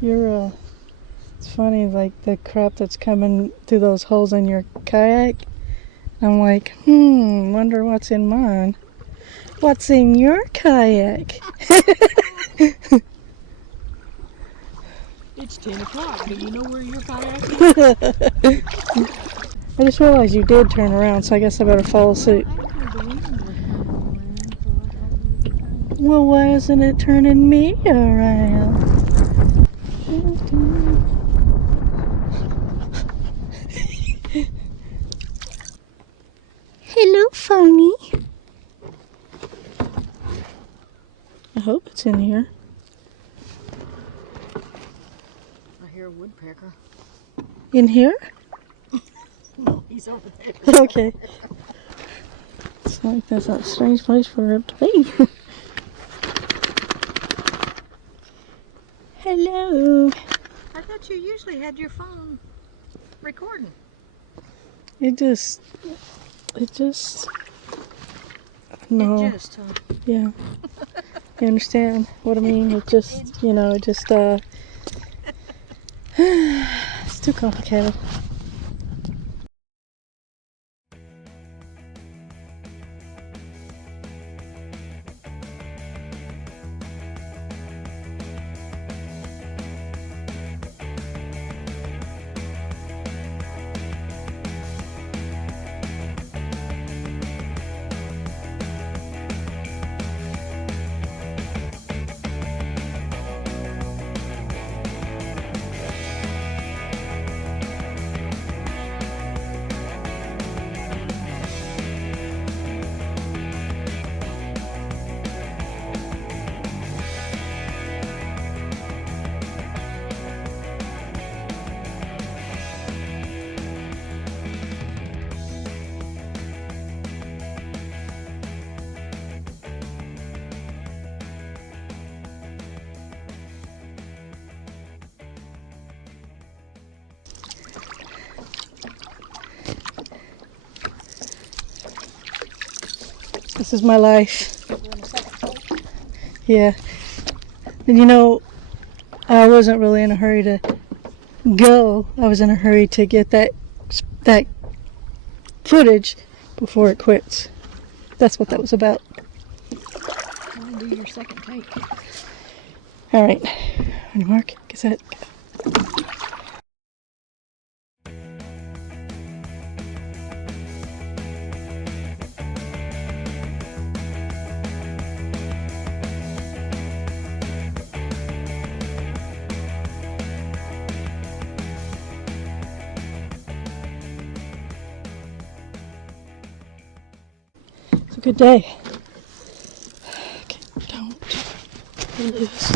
You're it's funny, like the crap that's coming through those holes in your kayak. I'm like, wonder what's in mine. What's in your kayak? It's 10 o'clock. Do you know where your kayak is? I just realized you did turn around, so I guess I better follow suit. Well, why isn't it turning me around? Hello, phony. I hope it's in here. I hear a woodpecker. In here? No, he's over there. Okay. It's like that's a strange place for it to be. Hello. I thought you usually had your phone recording. It just. No. It just, huh? Yeah. You understand what I mean? It just, it's too complicated. This is my life. Yeah. And I wasn't really in a hurry to go. I was in a hurry to get that footage before it quits. That's what that was about. I'll do your second take. All right. Ready, Mark? Get set. It's a good day. Okay, don't lose.